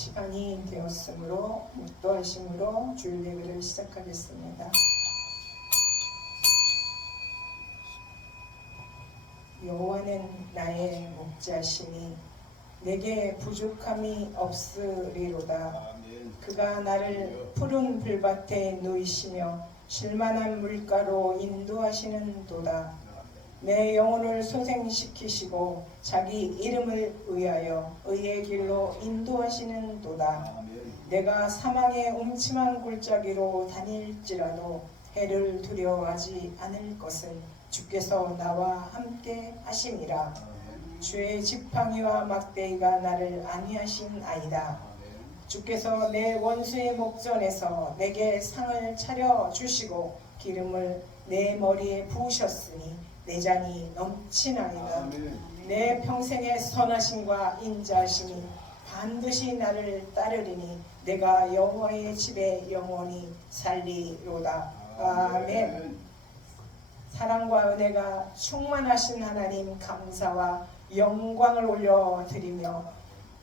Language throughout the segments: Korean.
시간이 되었으므로 묵도하심으로 주일 예배를 시작하겠습니다. 여호와는 나의 목자시니 내게 부족함이 없으리로다. 그가 나를 푸른 불밭에 누이시며 쉴만한 물가로 인도하시는도다. 내 영혼을 소생시키시고 자기 이름을 위하여 의의 길로 인도하시는도다. 내가 사망의 음침한 골짜기로 다닐지라도 해를 두려워하지 않을 것은 주께서 나와 함께 하심이라. 주의 지팡이와 막대기가 나를 안위하신 아이다. 주께서 내 원수의 목전에서 내게 상을 차려 주시고 기름을 내 머리에 부으셨으니 내 잔이 넘치나이다. 내 평생의 선하심과 인자하심이 반드시 나를 따르리니 내가 여호와의 집에 영원히 살리로다. 아멘. 사랑과 은혜가 충만하신 하나님 감사와 영광을 올려드리며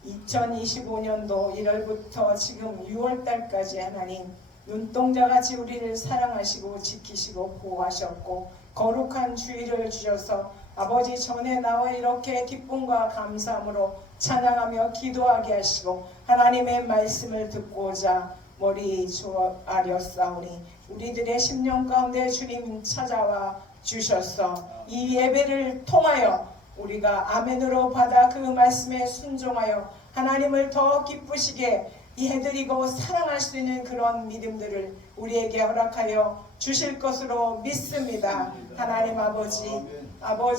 2025년도 1월부터 지금 6월달까지 하나님 눈동자같이 우리를 사랑하시고 지키시고 보호하셨고 거룩한 주일을 주셔서 아버지 전에 나와 이렇게 기쁨과 감사함으로 찬양하며 기도하게 하시고 하나님의 말씀을 듣고자 머리 조아렸사오니 우리들의 심령 가운데 주님 찾아와 주셔서 이 예배를 통하여 우리가 아멘으로 받아 그 말씀에 순종하여 하나님을 더 기쁘시게 해드리고 사랑할 수 있는 그런 믿음들을 우리에게 허락하여 주실 것으로 믿습니다. 하나님 아버지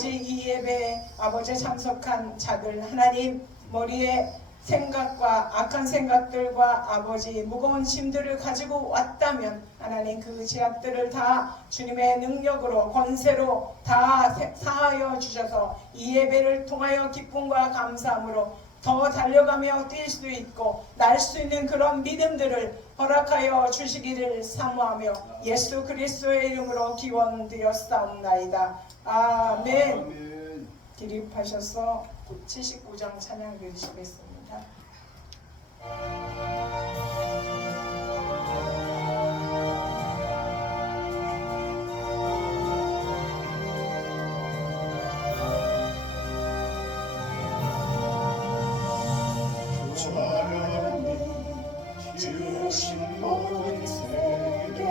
이 예배에 아버지 참석한 자들 하나님 머리에 생각과 악한 생각들과 아버지 무거운 짐들을 가지고 왔다면 하나님 그 죄악들을 다 주님의 능력으로 권세로 다 사하여 주셔서 이 예배를 통하여 기쁨과 감사함으로 더 달려가며 뛸 수 있고 날 수 있는 그런 믿음들을 허락하여 주시기를 사모하며 예수 그리스도의 이름으로 기원드렸사옵나이다. 아멘. 기립하셔서 79장 찬양 드리시겠습니다. 주신 모든 세계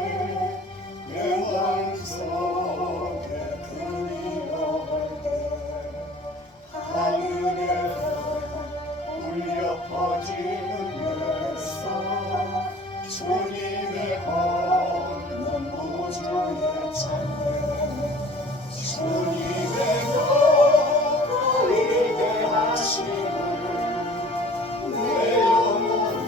내 마음속에 그리워할 하늘에 울려 퍼지는 열성 주님의 없는 우주의 찬양 주님의 높고 위대하심을 내 영혼이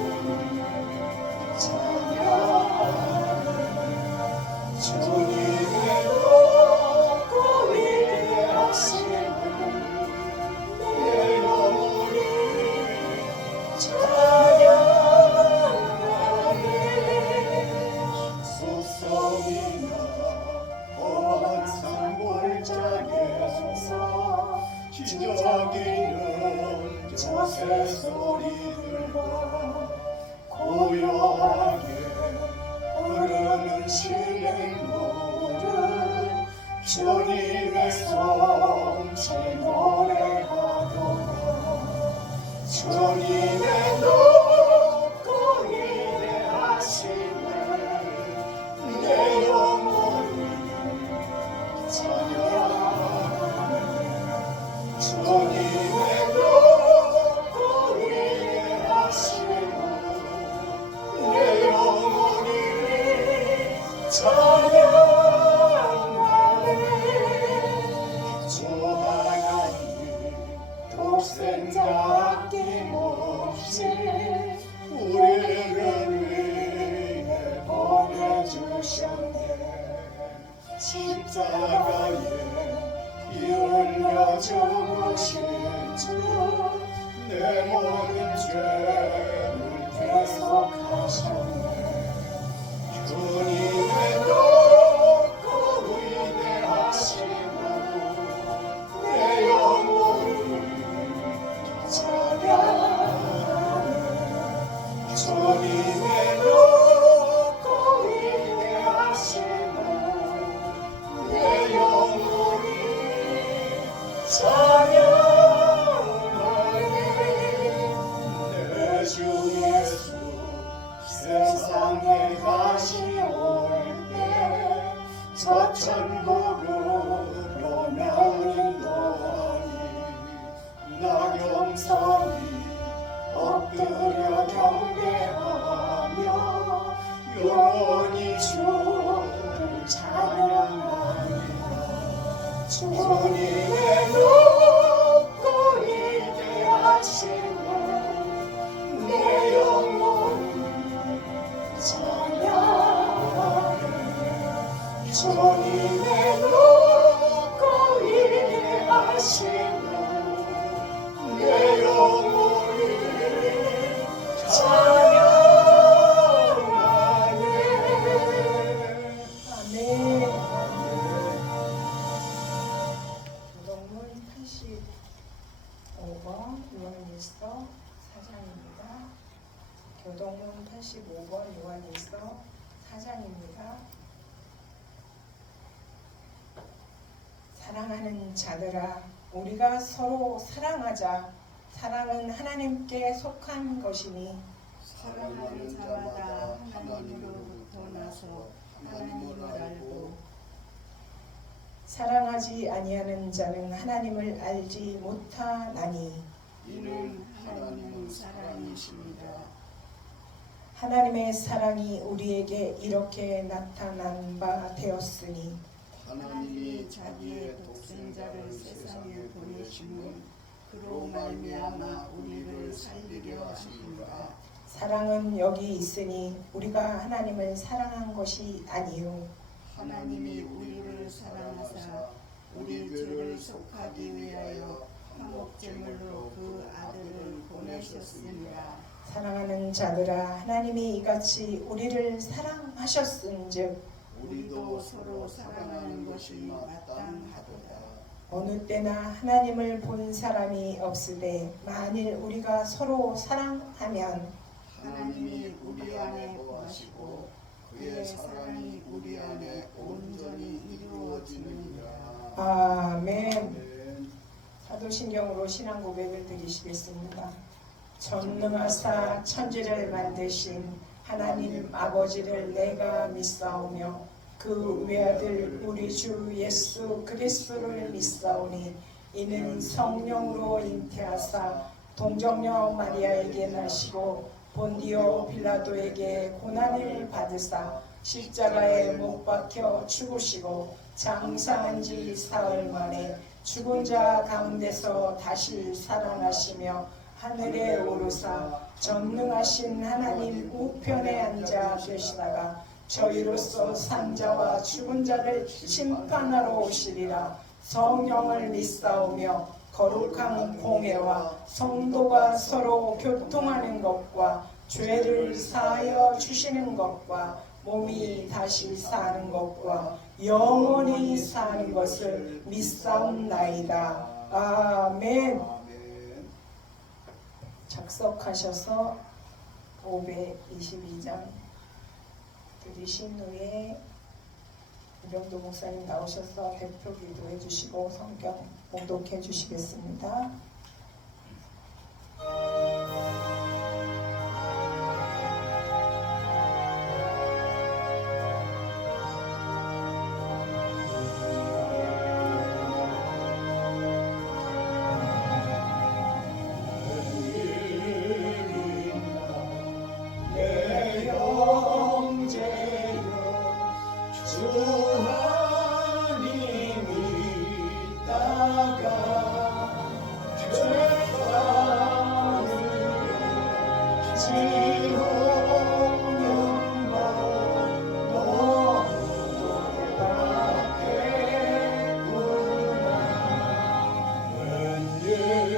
주님의 높고 위대하심을 내 영혼이 찬양하네. 소성이나 험한 산 골짜기에서 기적이는 저 새소리들과 고요하게 흐르는 진행물을 주님의 성취 노래하도다. 주님의 높고 위대하심을 내 영혼이 찬양하네. 주님의 높고 위대하심을 내 영혼이 찬양하네. 주 하나님 독생자 아낌없이 우리를 위해 보내주셨네. 십자가에 피 흘려 죽으신 주 내 모든 죄를 대속하셨네. 주님의 높고 위대하심을 내 영혼이 찬양하네. 드려 경배하며 영원히 주를 찬양하리라. 주님의 높고 위대하심을 내 영혼이 찬양하리. 주님의 높고 위대하심을 내 영혼이 찬양하네. 아멘. 교동문 85번 요한일서 4장입니다. 교동문 85번 요한일서 4장입니다. 사랑하는 자들아, 우리가 서로 사랑하자. 사랑은 하나님께 속한 것이니 사랑하는 자마다 하나님으로부터 나서 하나님을 알고 사랑하지 아니하는 자는 하나님을 알지 못하나니 이는 하나님은 사랑이십니다. 하나님의 사랑이 우리에게 이렇게 나타난 바 되었으니 하나님이 자기의 독생자를 세상에 보내심은 그로 말미암아 우리를 살리려 하십니다. 사랑은 여기 있으니 우리가 하나님을 사랑한 것이 아니요 하나님이 우리를 사랑하사 우리 죄를 속하기 위하여 화목제물로 그 아들을 보내셨습니다. 사랑하는 자들아, 하나님이 이같이 우리를 사랑하셨은즉 우리도 서로 사랑하는 것이 마땅하도다. 어느 때나 하나님을 본 사람이 없으되 만일 우리가 서로 사랑하면 하나님이 우리 안에 거하시고 그의 사랑이 우리 안에 온전히 이루어지느니라. 아멘. 사도신경으로 신앙 고백을 드리시겠습니다. 전능하사 천지를 만드신 하나님 아버지를 내가 믿사오며 그 외아들 우리 주 예수 그리스도를 믿사오니 이는 성령으로 잉태하사 동정녀 마리아에게 나시고 본디오 빌라도에게 고난을 받으사 십자가에 못 박혀 죽으시고 장사한 지 사흘 만에 죽은 자 가운데서 다시 살아나시며 하늘에 오르사 전능하신 하나님 우편에 앉아 계시다가 저희로서 산자와 죽은 자를 심판하러 오시리라. 성령을 믿사오며 거룩한 공회와 성도가 서로 교통하는 것과 죄를 사하여 주시는 것과 몸이 다시 사는 것과 영원히 사는 것을 믿사옵나이다. 아멘. 작석하셔서 522장 들으신 후에 이병도 목사님 나오셔서 대표 기도해 주시고 성경 봉독해 주시겠습니다. 내 형제여 주 하나님이 있다가 죄가를 지옥령과 너도 받겠구나.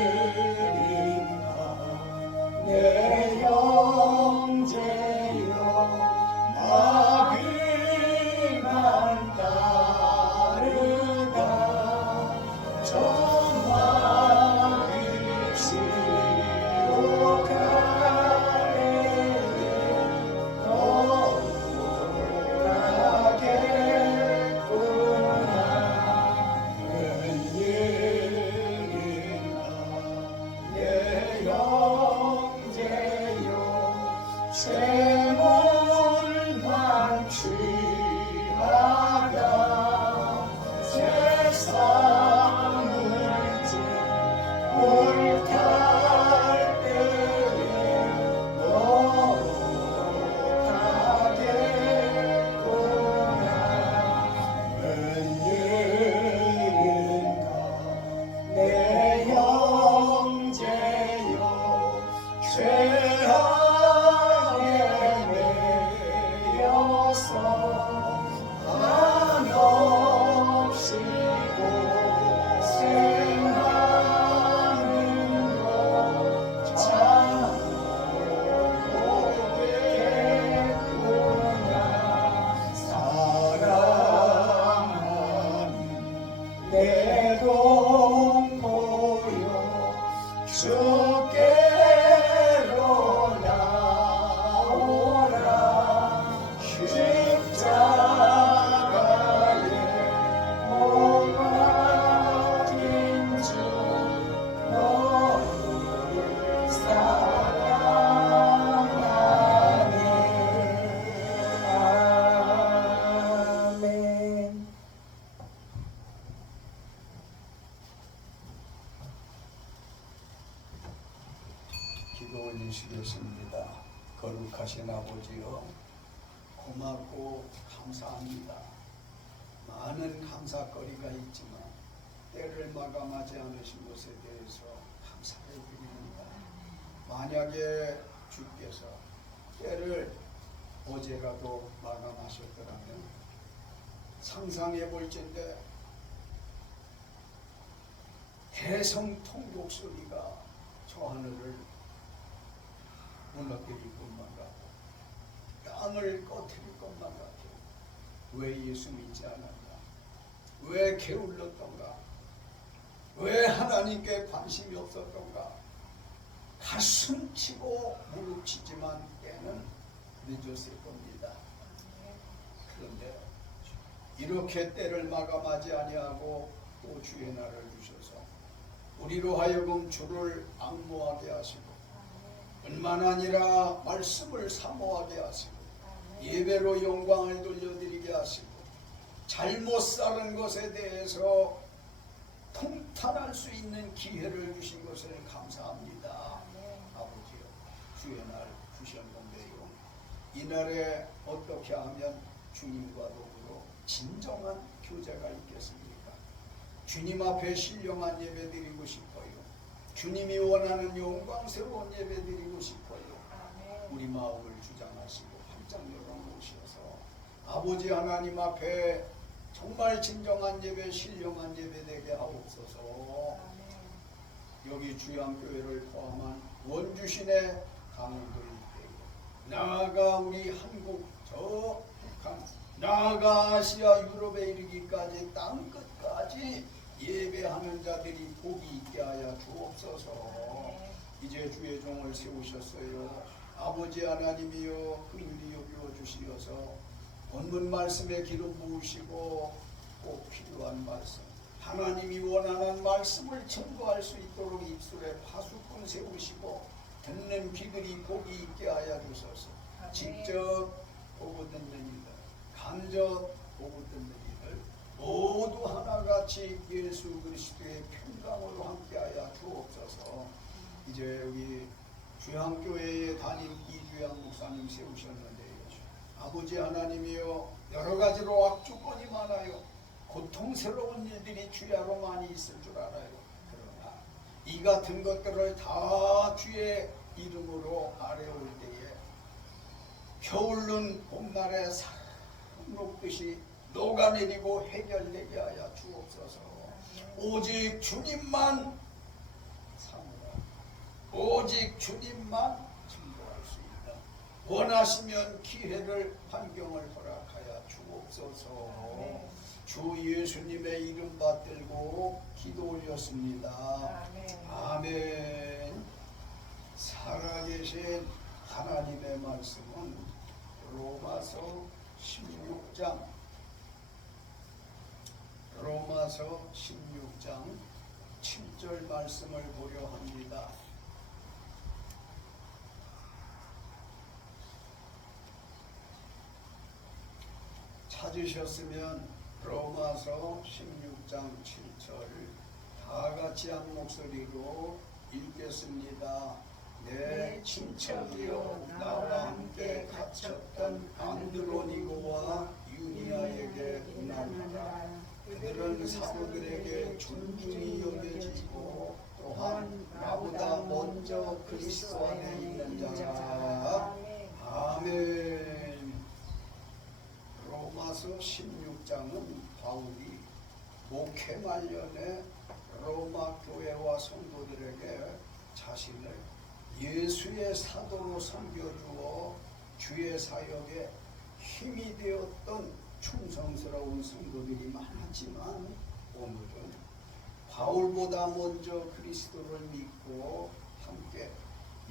웬일인가 내 형제여 마귀만 따르다 정마귀 지옥가래에 너도 가겠구나. 웬일인가 내 형제여 재물만 취하다 세상을 옳탈 때에 주께로 나오라 십자가에 못 박힌 주 너를 사랑하네. 아멘. 기도 올리시겠습니다. 거룩하신 아버지여, 고맙고 감사합니다. 많은 감사거리가 있지만 때를 마감하지 않으신 것에 대해서 감사를 드립니다. 만약에 주께서 때를 어제라도 마감하셨더라면 상상해 볼진데 대성통곡 소리가 저 하늘을 무너뜨릴 것만 같고 땅을 꺼뜨릴 것만 같고 왜 예수 믿지 않았나? 왜 게을렀던가? 왜 하나님께 관심이 없었던가? 가슴 치고 무릎 치지만 때는 늦었을 겁니다. 그런데 이렇게 때를 마감하지 아니하고 또 주의 날을 주셔서 우리로 하여금 주를 앙모하게 하시고 뿐만 아니라 말씀을 사모하게 하시고 예배로 영광을 돌려드리게 하시고 잘못 사는 것에 대해서 통탄할 수 있는 기회를 주신 것을 감사합니다. 아버지요, 주의 날 주셨는데요, 이날에 어떻게 하면 주님과 더불어 진정한 교제가 있겠습니까? 주님 앞에 신령한 예배 드리고 싶어요. 주님이 원하는 영광스러운 예배 드리고 싶어요. 우리 마음을 주장하시고 활짝 열어놓으셔서 아버지 하나님 앞에 정말 진정한 예배, 신령한 예배 되게 하옵소서. 여기 주양교회를 포함한 원주시내 강원도 일대, 나아가 우리 한국, 저 북한, 나아가 아시아 유럽에 이르기까지 땅 끝까지 예배하는 자들이 복이 있게 하여 주옵소서. 이제 주의 종을 세우셨어요. 아버지 하나님이여 긍휼히 여겨 주시어서 본문 말씀에 기름 부으시고 꼭 필요한 말씀, 하나님이 원하는 말씀을 전도할 수 있도록 입술에 파수꾼 세우시고 듣는 귀들이 복이 있게 하여 주소서. 직접 보고 듣는 이들, 간접 보고 듣는 이들 모두 하나같이 예수 그리스도의 평강으로 함께하여 주옵소서. 이제 여기 주양교회에 담임 이주양 목사님 세우셨는데요, 아버지 하나님이여 여러 가지로 악조건이 많아요. 고통스러운 일들이 주야로 많이 있을 줄 알아요. 그러나 이 같은 것들을 다 주의 이름으로 아뢰올 때에 겨울눈 봄날에 사랑 녹듯이 녹아내리고 해결되게 하여 주옵소서. 오직 주님만 사모라. 오직 주님만 증거할 수 있다. 원하시면 기회를 환경을 허락하여 주옵소서. 주 예수님의 이름 받들고 기도 올렸습니다. 아멘. 살아계신 하나님의 말씀은 로마서 16장 7절 말씀을 보려 합니다. 찾으셨으면 로마서 16장 7절 다 같이 한 목소리로 읽겠습니다. 내 친척이요 나와 함께 갇혔던 안드로니고와 유니아에게 응하노라. 그들은 사도들에게 존중이 여겨지고 또한 나보다 먼저 그리스도 안에 있는 자라. 아멘. 로마서 16장은 바울이 목회 말년에 로마 교회와 성도들에게 자신을 예수의 사도로 섬겨주어 주의 사역에 힘이 되었던 충성스러운 성도들이 많았지만 오늘은 바울보다 먼저 그리스도를 믿고 함께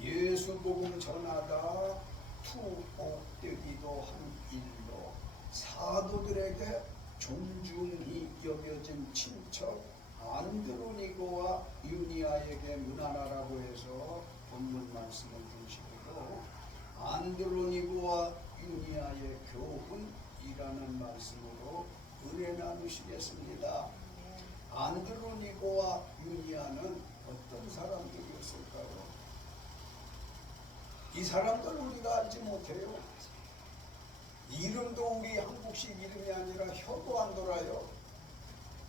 예수 복음 전하다 투옥되기도 한 일로 사도들에게 존중이 여겨진 친척 안드로니고와 유니아에게 문안하라고 해서 본문 말씀을 주시고 안드로니고와 유니아의 교훈이라는 말씀으로 은혜 나누시겠습니다. 안드로니고와 유니아는 어떤 사람들이었을까요? 이 사람들 우리가 알지 못해요. 이름도 우리 한국식 이름이 아니라 혀도 안 돌아요.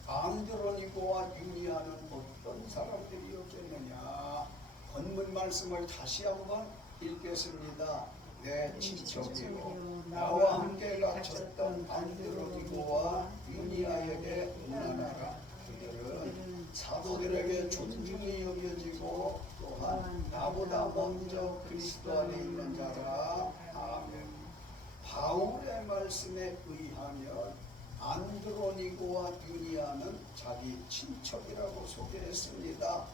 안드로니고와 유니아는 어떤 사람들이었겠느냐. 본문 말씀을 다시 한번 읽겠습니다. 내 친척이요 나와 함께 갇혔던 안드로니고와 유니아에게 문안하라. 그들은 사도들에게 존중이 여겨지고 또한 나보다 먼저 그리스도 안에 있는 자라. 아멘. 바울의 말씀에 의하면 안드로니고와 유니아는 자기 친척이라고 소개했습니다.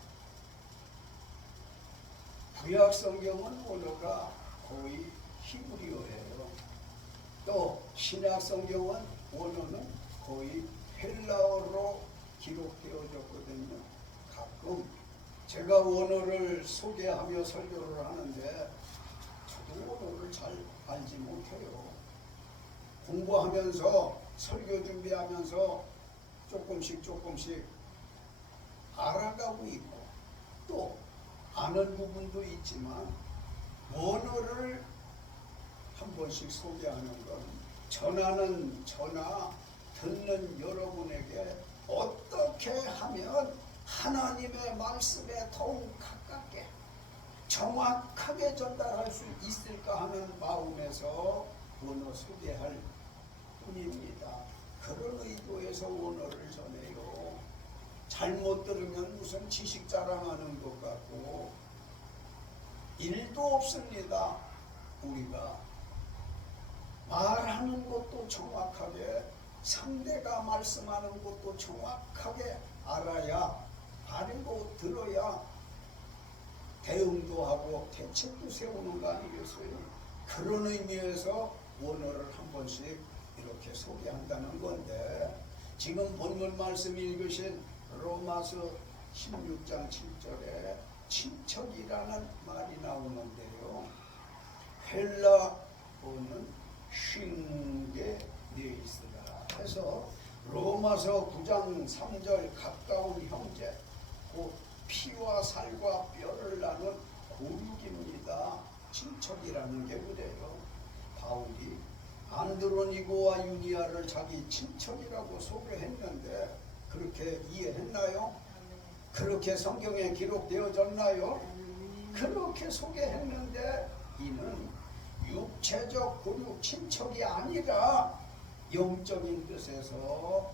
구약 성경은 원어가 거의 히브리어예요. 또 신약 성경은 원어는 거의 헬라어로 기록되어졌거든요. 가끔 제가 원어를 소개하며 설교를 하는데 저도 원어를 잘 알지 못해요. 공부하면서 설교 준비하면서 조금씩 알아가고 있고 또 아는 부분도 있지만 원어를 한 번씩 소개하는 건 전하는 저나 듣는 여러분에게 어떻게 하면 하나님의 말씀에 더욱 가깝게 정확하게 전달할 수 있을까 하는 마음에서 원어 소개할 뿐입니다. 그런 의도에서 원어를 전해요. 잘못 들으면 무슨 지식 자랑하는 것 같고 일도 없습니다. 우리가 말하는 것도 정확하게 상대가 말씀하는 것도 정확하게 알아야 알고 들어야 대응도 하고 대책도 세우는 거 아니겠어요? 그런 의미에서 원어를 한 번씩 이렇게 소개한다는 건데 지금 본문 말씀 읽으신 로마서 16장 7절에 친척이라는 말이 나오는데요. 헬라어는 쉰게 네이스라 해서 로마서 9장 3절 가까운 형제 곧 피와 살과 뼈를 나눈 고육입니다. 친척이라는 게 그래요. 바울이 안드로니고와 유니아를 자기 친척이라고 소개했는데 그렇게 이해했나요? 그렇게 성경에 기록되어졌나요? 그렇게 소개했는데 이는 육체적 고육 친척이 아니라 영적인 뜻에서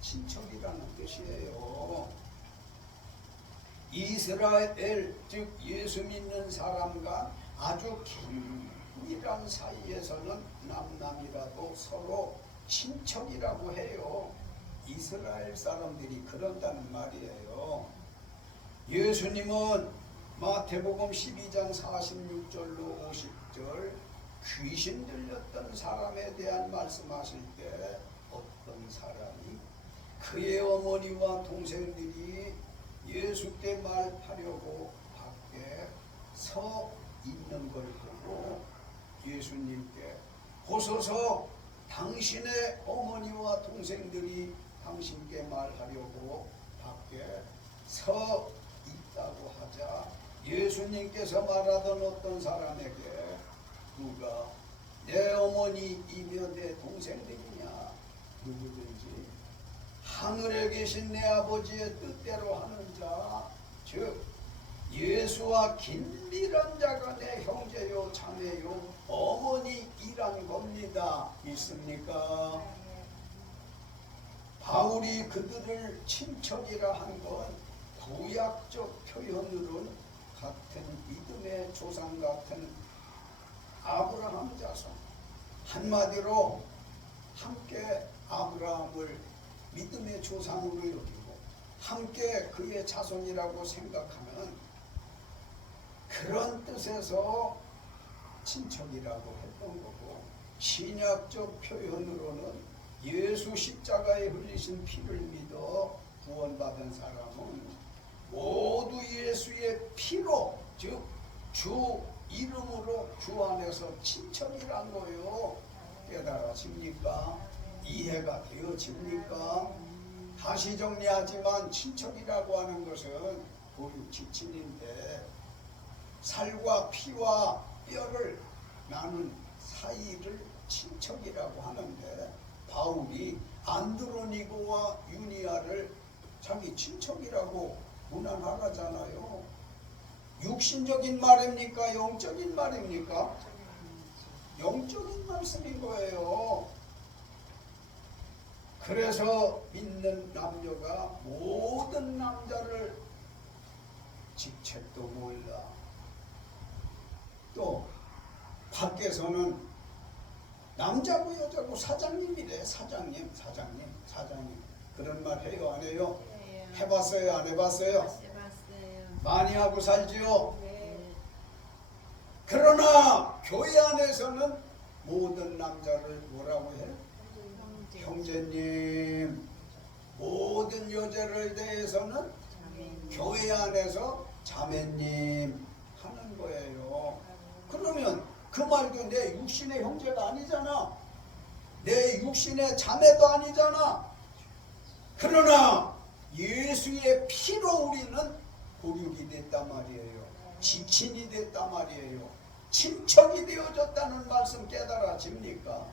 친척이라는 뜻이에요. 이스라엘 즉 예수 믿는 사람과 아주 긴밀한 사이에서는 남남이라도 서로 친척이라고 해요. 이스라엘 사람들이 그런다는 말이에요. 예수님은 마태복음 12장 46절로 50절 귀신 들렸던 사람에 대한 말씀하실 때 어떤 사람이 그의 어머니와 동생들이 예수께 말하려고 밖에 서 있는 걸 보고 예수님께 보소서 당신의 어머니와 동생들이 당신께 말하려고 밖에 서 있다고 하자 예수님께서 말하던 어떤 사람에게 누가 내 어머니이며 내 동생들이냐 누구든지 하늘에 계신 내 아버지의 뜻대로 하는 자 즉 예수와 긴밀한 자가 내 형제요 자매요 어머니이란 겁니다. 믿습니까? 바울이 그들을 친척이라 한 건 구약적 표현으로는 같은 믿음의 조상 같은 아브라함 자손 한마디로 함께 아브라함을 믿음의 조상으로 여기고 함께 그의 자손이라고 생각하면 그런 뜻에서 친척이라고 했던 거고, 신약적 표현으로는 예수 십자가에 흘리신 피를 믿어 구원받은 사람은 모두 예수의 피로, 즉 주 이름으로 주 안에서 친척이란 거요. 깨달아집니까? 이해가 되어집니까? 다시 정리하지만 친척이라고 하는 것은 보육 지친인데 살과 피와 뼈를 나눈 사이를 친척이라고 하는데, 바울이 안드로니고와 유니아를 자기 친척이라고 문안하라잖아요. 육신적인 말입니까? 영적인 말입니까? 영적인 말씀인 거예요. 그래서 믿는 남녀가 모든 남자를 직책도 몰라. 또 밖에서는 남자고 여자고 사장님이래. 사장님 그런 말 해요, 안 해요? 해봤어요, 안 해봤어요? 많이 하고 살지요. 그러나 교회 안에서는 모든 남자를 뭐라고 해? 형제님. 모든 여자를 대해서는 교회 안에서 자매님 하는 거예요. 그러면 그 말도 내 육신의 형제가 아니잖아. 내 육신의 자매도 아니잖아. 그러나 예수의 피로 우리는 보육이 됐단 말이에요. 지친이 됐단 말이에요. 친척이 되어졌다는 말씀 깨달아집니까?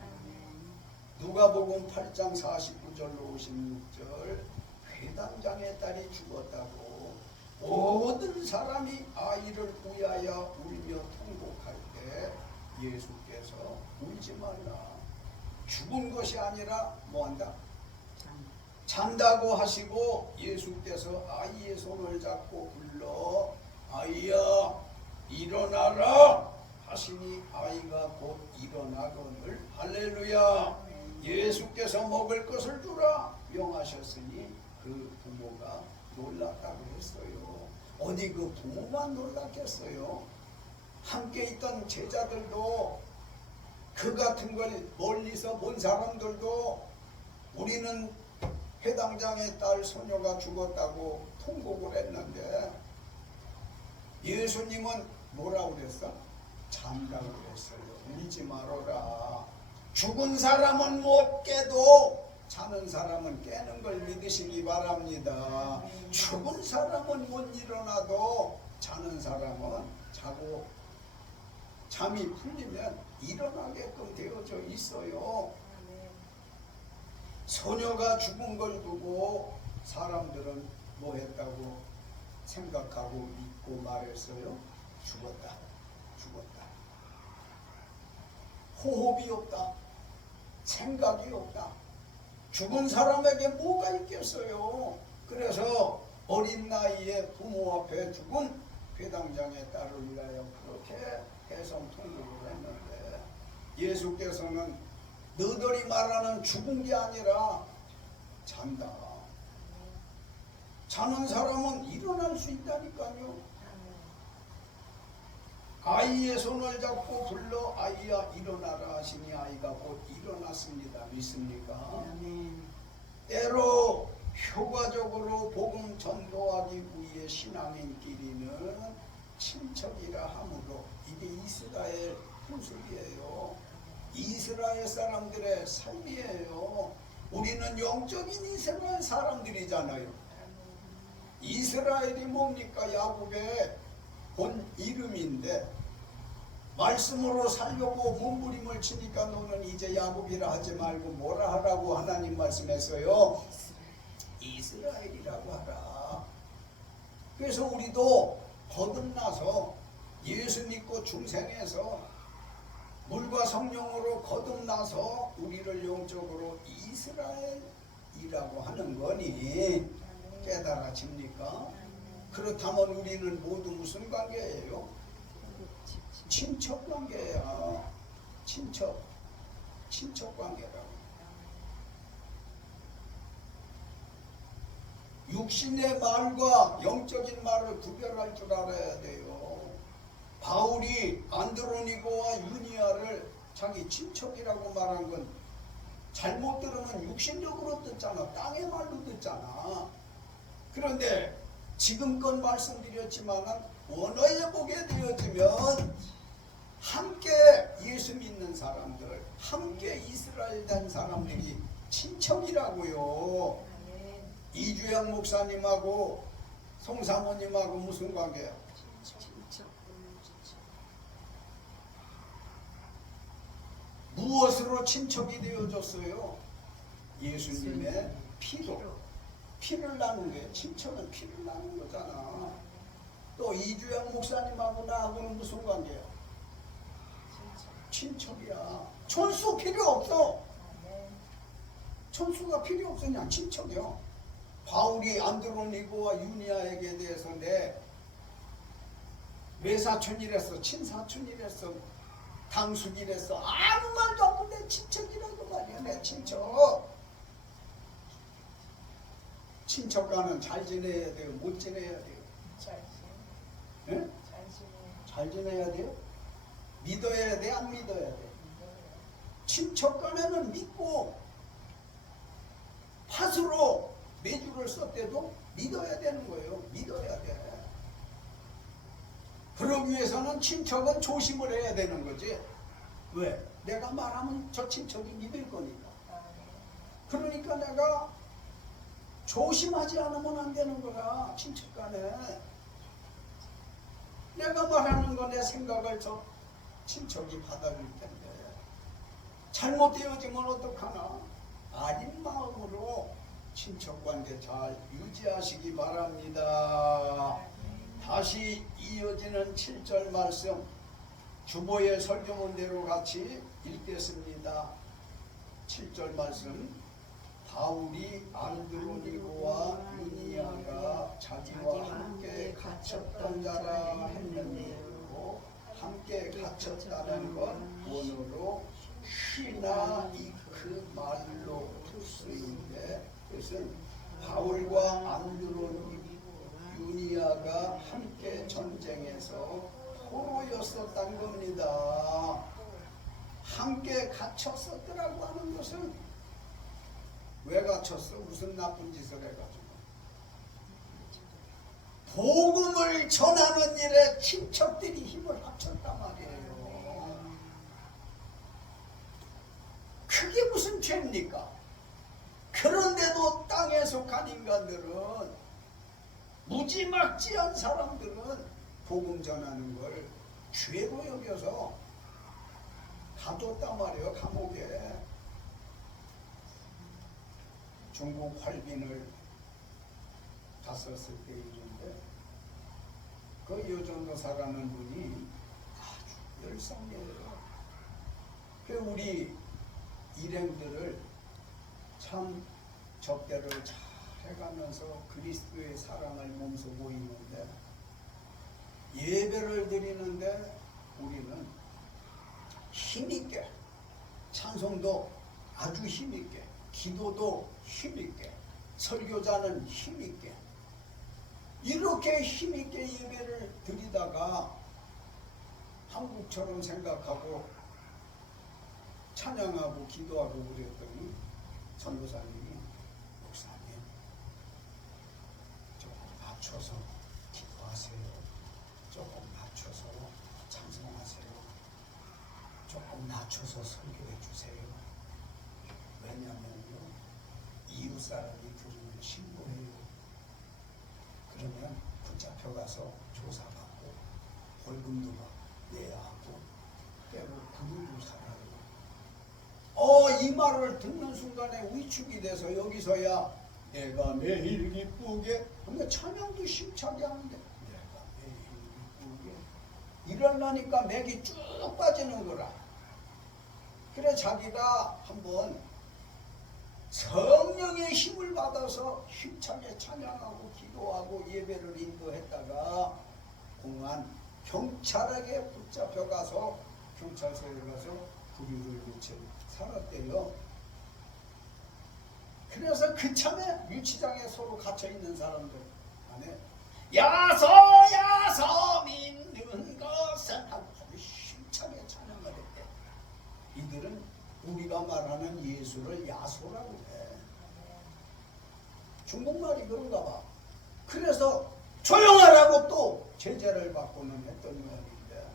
누가복음 8장 49절로 56절, 회당장의 딸이 죽었다고 모든 사람이 아이를 위하여 울며 통곡할 때 예수께서 울지 말라. 죽은 것이 아니라 뭐한다? 잔다고 하시고 예수께서 아이의 손을 잡고 불러 아이야 일어나라 하시니 아이가 곧 일어나거늘. 할렐루야. 예수께서 먹을 것을 주라 명하셨으니 그 부모가 놀랐다고 했어요. 어디 그 부모만 놀랐겠어요? 함께 있던 제자들도, 그 같은 걸 멀리서 본 사람들도 우리는 회당장의 딸 소녀가 죽었다고 통곡을 했는데 예수님은 뭐라고 그랬어? 잔다고 그랬어요. 울지 말아라. 죽은 사람은 못 깨도 자는 사람은 깨는 걸 믿으시기 바랍니다. 죽은 사람은 못 일어나도 자는 사람은 자고 잠이 풀리면 일어나게끔 되어져 있어요. 소녀가 죽은 걸 두고 사람들은 뭐 했다고 생각하고 믿고 말했어요? 죽었다. 호흡이 없다. 생각이 없다. 죽은 사람에게 뭐가 있겠어요? 그래서 어린 나이에 부모 앞에 죽은 회당장의 딸을 위하여 그렇게 해성통곡을 했는데, 예수께서는 너희들이 말하는 죽은 게 아니라 잔다. 자는 사람은 일어날 수 있다니까요. 아이의 손을 잡고 불러 아이야 일어나라 하시니 아이가 곧 일어났습니다. 믿습니까? 때로 효과적으로 복음 전도하기 위해 신앙인 끼리는 친척이라 하므로 이게 이스라엘 풍습이에요. 이스라엘 사람들의 삶이에요. 우리는 영적인 이스라엘 사람들이잖아요. 이스라엘이 뭡니까? 야곱의 본 이름인데 말씀으로 살려고 몸부림을 치니까 너는 이제 야곱이라 하지 말고 뭐라 하라고 하나님 말씀했어요? 이스라엘이라고 하라. 그래서 우리도 거듭나서 예수 믿고 중생해서 물과 성령으로 거듭나서 우리를 영적으로 이스라엘이라고 하는 거니 깨달아집니까? 그렇다면 우리는 모두 무슨 관계예요? 친척 관계야. 친척 관계라고. 육신의 말과 영적인 말을 구별할 줄 알아야 돼요. 바울이 안드로니고와 유니아를 자기 친척이라고 말한 건 잘못 들으면 육신적으로 듣잖아. 땅의 말로 듣잖아. 그런데 지금껏 말씀드렸지만 원어에 보게 되어지면 함께 예수 믿는 사람들, 함께 이스라엘 된 사람들이 친척이라고요. 이주영 목사님하고 송사모님하고 무슨 관계야? 무엇으로 친척이 되어졌어요? 예수님의 피로. 피를 나눈 거예요. 친척은 피를 나눈 거잖아. 또 이주영 목사님하고 나하고는 무슨 관계야? 친척이야. 촌수 필요 없어. 촌수가 필요 없어. 그냥 친척이요. 바울이 안드로니고와 유니아에게 대해서 내 외사촌이랬어, 친사촌이랬어, 당숙이랬어, 아무 말도 없고 내 친척이라고 말이야. 내 친척. 친척과는 잘 지내야 돼요? 못 지내야 돼요? 예? 잘 지내야 돼요? 믿어야 돼? 안 믿어야 돼? 친척간에는 믿고 팥으로 매주를 썼대도 믿어야 되는 거예요. 믿어야 돼. 그러기 위해서는 친척은 조심을 해야 되는 거지. 왜? 내가 말하면 저 친척이 믿을 거니까. 그러니까 내가 조심하지 않으면 안 되는 거야. 친척간에. 내가 말하는 거 내 생각을 저 친척이 받아줄 텐데 잘못되어지면 어떡하나. 아닌 마음으로 친척관계 잘 유지하시기 바랍니다. 다시 이어지는 7절 말씀 주보의 설교문대로 같이 읽겠습니다. 7절 말씀 바울이 안드로니고와 유니아가 자기와 함께 갇혔던 자라 했는데도 함께 갇혔다는 건 원어로 쉬나 이크 말로 쓰인데 그것은 바울과 안드로니고 유니아가 함께 전쟁에서 포로였었단 겁니다. 함께 갇혔었더라고 하는 것은 왜 갇혔어? 무슨 나쁜 짓을 해가지고. 복음을 전하는 일에 친척들이 힘을 합쳤단 말이에요. 그게 무슨 죄입니까? 그런데도 땅에 속한 인간들은 무지막지한 사람들은 복음 전하는 걸 죄로 여겨서 가뒀단 말이에요. 감옥에. 중국 활빈을 갔었을 때 일인데 그 여전도사라는 분이 아주 열성이에요. 그 우리 일행들을 참 접대를 잘 해가면서 그리스도의 사랑을 몸소 보이는데 예배를 드리는데 우리는 힘있게 찬송도 아주 힘있게 기도도 힘있게 설교자는 힘있게 이렇게 힘있게 예배를 드리다가 한국처럼 생각하고 찬양하고 기도하고 그랬더니 전도사님이 목사님 조금 낮춰서 기도하세요. 조금 낮춰서 찬송하세요. 조금 낮춰서 설교해 주세요. 왜냐면요 이웃 사람이 들으면 신고해요. 그러면 붙잡혀가서 조사받고 벌금도 내야 하고 때로 불우도 살아요. 이 말을 듣는 순간에 위축이 돼서 여기서야 내가 매일 기쁘게 근데 찬양도 힘차게 하는데 내가 매일 기쁘게 이러려니까 맥이 쭉 빠지는 거라. 그래 자기가 한번 성령의 힘을 받아서 힘차게 찬양하고 기도하고 예배를 인도했다가 공안 경찰에게 붙잡혀가서 경찰서에 가서 불의를 미쳐 살았대요. 그래서 그참에 유치장에 서로 갇혀 있는 사람들 안에 야서 믿는 것은 하고 아주 힘차게 찬양을 했대. 이들은 우리가 말하는 예수를 야소라고 해. 중국말이 그런가 봐. 그래서 조용하라고 또 제재를 받고는 했던 모양인데,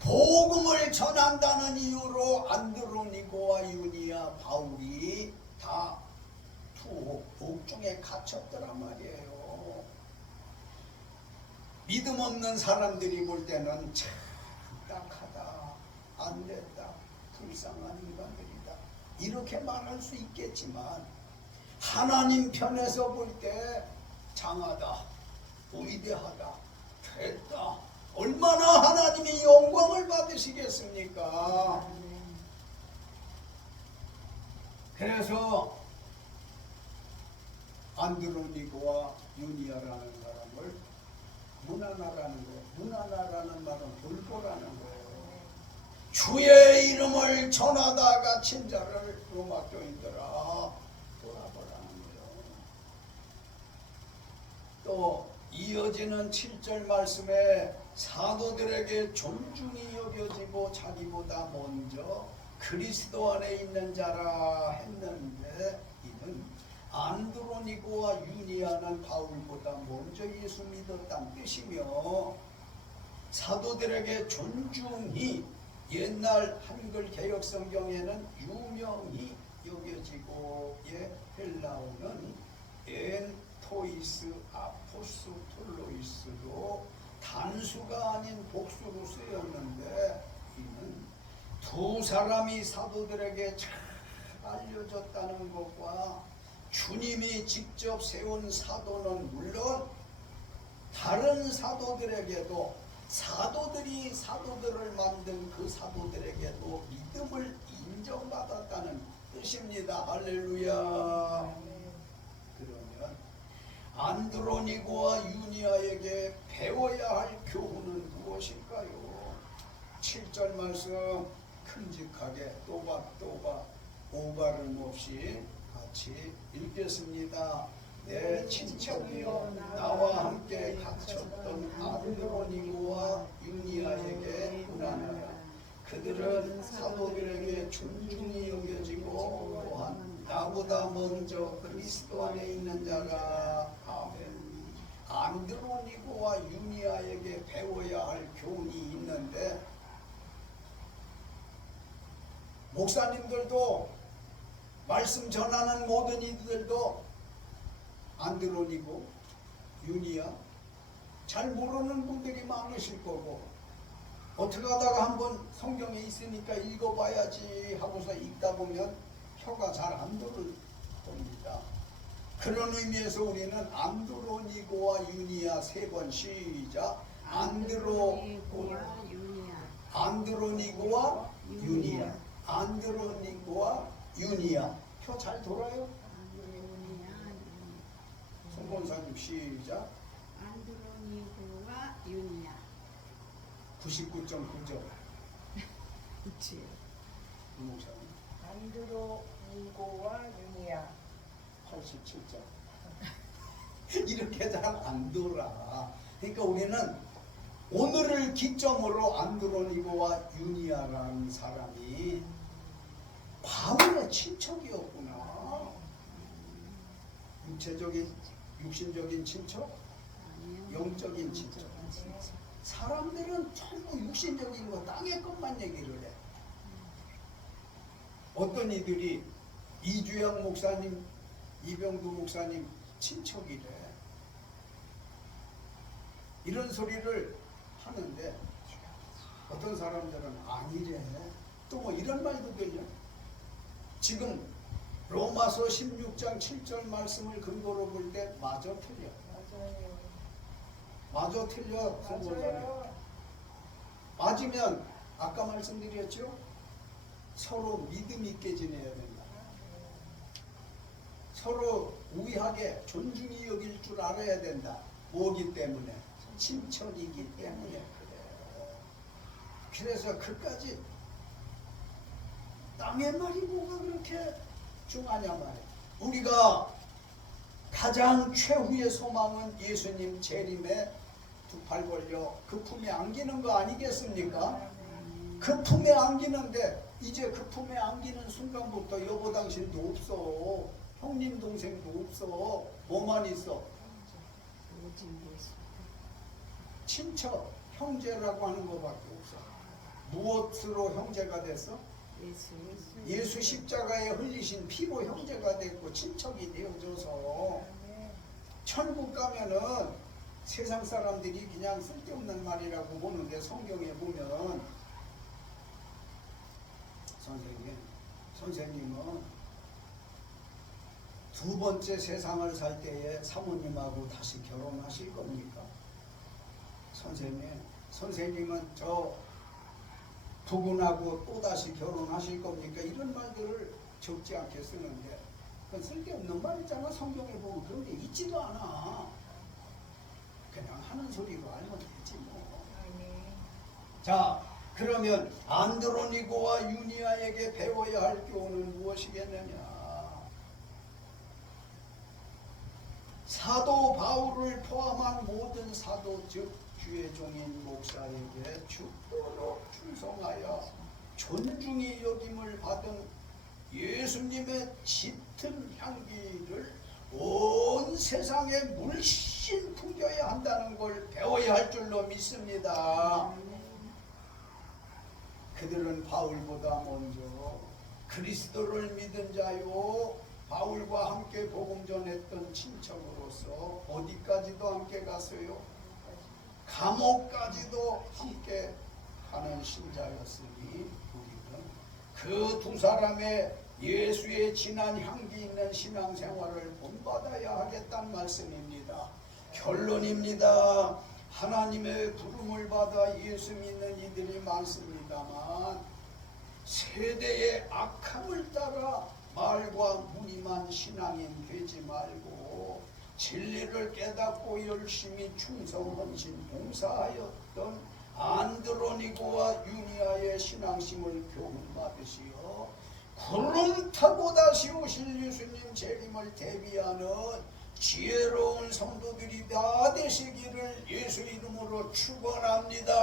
복음을 전한다는 이유로 안드로니고와 유니아, 바울이 다 옥중에 갇혔더란 말이에요. 믿음 없는 사람들이 볼 때는 참 딱하다, 안 됐다, 불쌍한 인간들이다 이렇게 말할 수 있겠지만, 하나님 편에서 볼 때 장하다, 위대하다, 됐다, 얼마나 하나님이 영광을 받으시겠습니까? 그래서 안드로니고와 유니아라는 사람을 문하나라는 거예요. 문하나라는 말은 돌보라는 거예요. 주의 이름을 전하다가 친자를 로마 교인들아 돌아보라는 거예요. 또 이어지는 7절 말씀에 사도들에게 존중이 여겨지고 자기보다 먼저 그리스도 안에 있는 자라 했는데, 이는 안드로니고와 유니아는 바울보다 먼저 예수 믿었다는 뜻이며, 사도들에게 존중이 옛날 한글 개혁 성경에는 유명히 여겨지고, 헬라어는 엔토이스 아포스 톨로이스로 단수가 아닌 복수로 쓰였는데, 이는 두 사람이 사도들에게 잘 알려졌다는 것과 주님이 직접 세운 사도는 물론 다른 사도들에게도, 사도들이 사도들을 만든 그 사도들에게도 믿음을 인정받았다는 뜻입니다. 할렐루야. 그러면 안드로니고와 유니아에게 배워야 할 교훈은 무엇일까요? 7절 말씀 큼직하게 또박또박 오가름 없이 같이 읽겠습니다. 내 친척이여, 나와 함께 갇혔던 안드로니고와 유니아에게 문하노라. 그들은 사도들에게 존중이 여겨지고 또한 나보다 먼저 그리스도 안에 있는 자라. 아멘. 안드로니고와 유니아에게 배워야 할 교훈이 있는데, 목사님들도 말씀 전하는 모든 이들도 안드로니고 유니아 잘 모르는 분들이 많으실 거고, 어떻게 하다가 한번 성경에 있으니까 읽어봐야지 하고서 읽다 보면 혀가 잘 안 돌을 겁니다. 그런 의미에서 우리는 안드로니고와 유니아 3번 시작. 안드로니고와 유니아, 안드로니고와 유니아. 혀 잘 돌아요? 송본사님 시작. 안드로니고와 유니아. 99.9점. 그치. 목사님 안드로니고와 유니아 87점. 이렇게 잘 안 돌아. 그러니까 우리는 오늘을 기점으로 안드로니고와 유니아라는 사람이 바울의 친척이었구나. 육신적인 친척? 영적인 친척. 사람들은 전부 육신적인 거, 땅의 것만 얘기를 해. 어떤 이들이 이주영 목사님, 이병두 목사님 친척이래. 이런 소리를 하는데, 어떤 사람들은 아니래. 또 뭐 이런 말도 들려. 지금 로마서 16장 7절 말씀을 근거로 볼 때 마저 틀려. 맞아요. 마저 틀려. 맞아요. 맞으면 아까 말씀드렸죠? 서로 믿음 있게 지내야 된다. 서로 우위하게 존중이 여길 줄 알아야 된다. 뭐기 때문에? 친척이기 때문에 그래요. 그래서 그까지 땅의 말이 뭐가 그렇게 중하냐 말이야. 우리가 가장 최후의 소망은 예수님 재림에 두 팔 벌려 그 품에 안기는 거 아니겠습니까? 그 품에 안기는데 이제 그 품에 안기는 순간부터 여보 당신도 없어. 형님 동생도 없어. 뭐만 있어? 오직 예수. 친척, 형제라고 하는 것밖에 없어. 무엇으로 형제가 됐어? 예수 십자가에 흘리신 피로 형제가 됐고 친척이 되어져서 천국 가면은 세상 사람들이 그냥 쓸데없는 말이라고 보는데 성경에 보면 선생님은 두 번째 세상을 살 때에 사모님하고 다시 결혼하실 겁니까? 선생님은 저 부군하고 또다시 결혼하실 겁니까? 이런 말들을 적지 않게 쓰는데 그건 쓸데없는 말이잖아. 성경에 보면 그런 게 있지도 않아. 그냥 하는 소리로 알면 되지 뭐. 자, 그러면 안드로니고와 유니아에게 배워야 할 교훈은 무엇이겠느냐? 사도 바울을 포함한 모든 사도 즉 주의 종인 목사에게 죽도록 충성하여 존중이 여김을 받은 예수님의 짙은 향기를 온 세상에 물씬 풍겨야 한다는 걸 배워야 할 줄로 믿습니다. 그들은 바울보다 먼저 그리스도를 믿은 자요 바울과 함께 복음 전했던 친척으로서 어디까지도 함께 갔어요? 감옥까지도 함께 가는 신자였으니 우리는 그 두 사람의 예수의 진한 향기 있는 신앙생활을 본받아야 하겠다는 말씀입니다. 결론입니다. 하나님의 부름을 받아 예수 믿는 이들이 많습니다만 세대의 악함을 따라 말과 무늬만 신앙인 되지 말고 진리를 깨닫고 열심히 충성 헌신 봉사하였던 안드로니고와 유니아의 신앙심을 교훈받으시어 구름 타고 다시 오실 예수님 재림을 대비하는 지혜로운 성도들이 다 되시기를 예수 이름으로 축원합니다.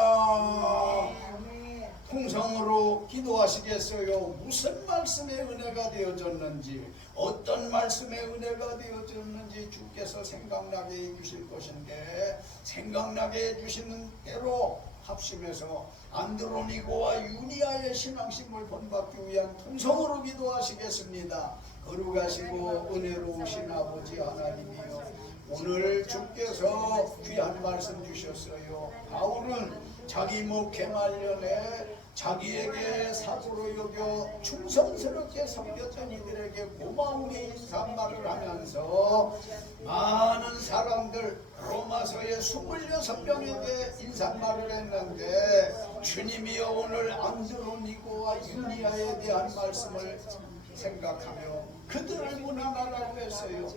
통성으로 기도하시겠어요? 무슨 말씀의 은혜가 되어졌는지, 어떤 말씀의 은혜가 되어졌는지 주께서 생각나게 해주실 것인데 생각나게 해주시는 대로 합심해서 안드로니고와 유니아의 신앙심을 본받기 위한 통성으로 기도하시겠습니다. 거룩하시고 은혜로우신 아버지 하나님이여, 오늘 주께서 귀한 말씀 주셨어요. 바울은 자기 목회 말년에 자기에게 사고로 여겨 충성스럽게 섬겼던 이들에게 고마움의 인사말을 하면서 많은 사람들 로마서의 26명에게 인사말을 했는데 주님이여 오늘 안드로니고와 유니아에 대한 말씀을 생각하며 그들을 문안하라고 했어요.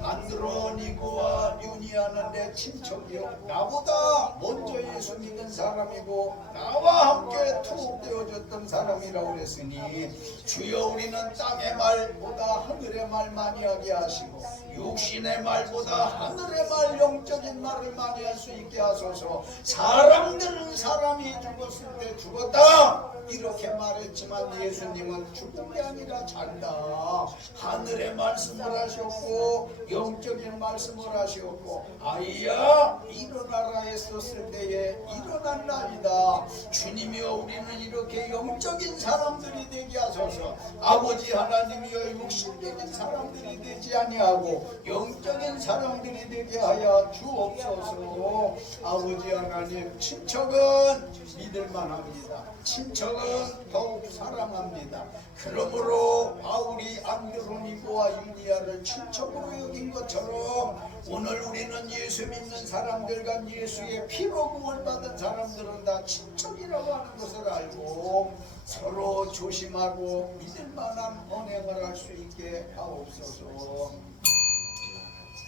안드로니고와 유니아는 내 친척이요 나보다 먼저 예수 믿는 사람이고 나와 함께 투옥되어졌던 사람이라고 그랬으니 주여 우리는 땅의 말보다 하늘의 말 많이 하게 하시고 육신의 말보다 하늘의 말 영적인 말을 많이 할 수 있게 하소서. 사람들은 사람이 죽었을 때 죽었다 이렇게 말했지만 예수님은 죽은 게 아니라 잔다. 하늘의 말씀을 하셨고 영적인 말씀을 하셨고 아이야 일어나라 했었을 때에 일어난 날이다. 주님이여 우리는 이렇게 영적인 사람들이 되게 하소서. 아버지 하나님이여 육신적인 사람들이 되지 아니하고 영적인 사람들이 되게 하여 주옵소서. 아버지 하나님, 친척은 믿을만합니다. 친척은 더욱 사랑합니다. 그러므로 바울이 안드로니고와 유니아를 친척으로 여긴 것처럼 오늘 우리는 예수 믿는 사람들과 예수의 피로 구원받은 사람들은 다 친척이라고 하는 것을 알고 서로 조심하고 믿을만한 언행을 할 수 있게 하옵소서.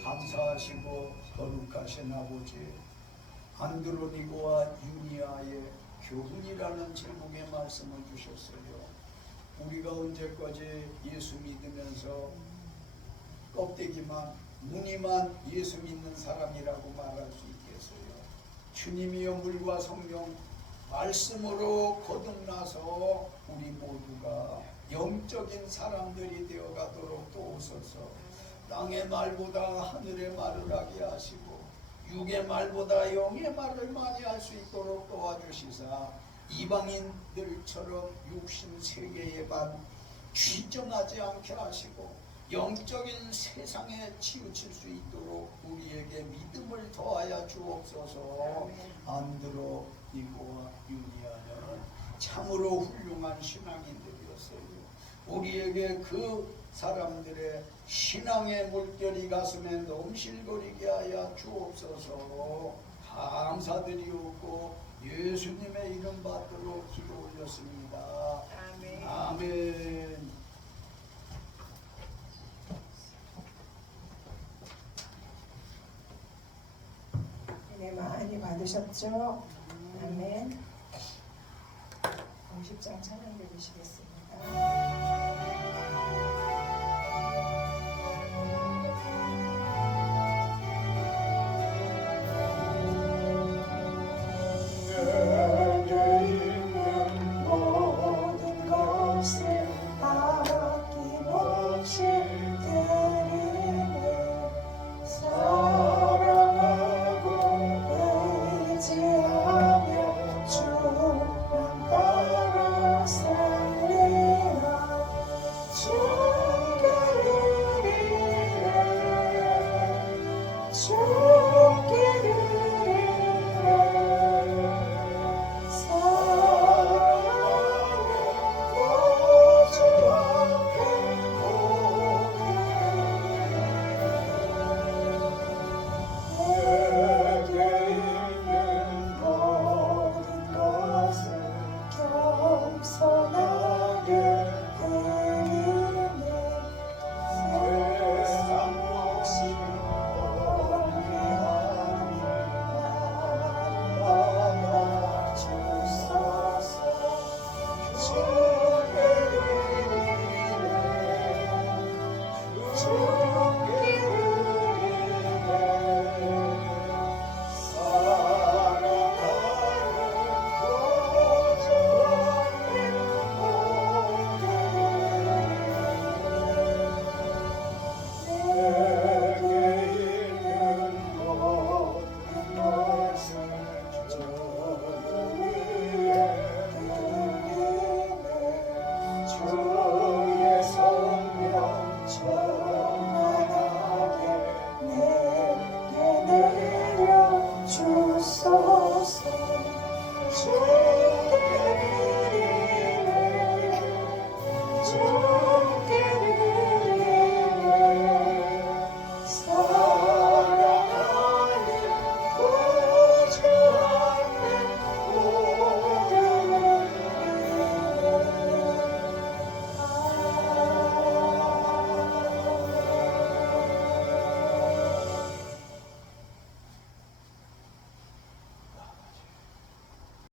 감사하시고 거룩하신 아버지, 안드로니고와 유니아의 교훈이라는 제목의 말씀을 주셨어요. 우리가 언제까지 예수 믿으면서 껍데기만 무늬만 예수 믿는 사람이라고 말할 수 있겠어요? 주님이여 물과 성령 말씀으로 거듭나서 우리 모두가 영적인 사람들이 되어가도록 도우소서. 땅의 말보다 하늘의 말을 하게 하시고 육의 말보다 영의 말을 많이 할 수 있도록 도와주시사 이방인들처럼 육신 세계에 반 귀정하지 않게 하시고 영적인 세상에 치우칠 수 있도록 우리에게 믿음을 더하여 주옵소서. 안드로 니고와 유니아는 참으로 훌륭한 신앙인들이었어요. 우리에게 그 사람들의 신앙의 물결이 가슴에 넘실거리게 하여 주옵소서. 감사드리옵고 예수님의 이름 받도록 기도 올렸습니다. 아멘. 아멘. 은혜 많이 받으셨죠? 아멘. 50장 찬양 드리시겠습니다.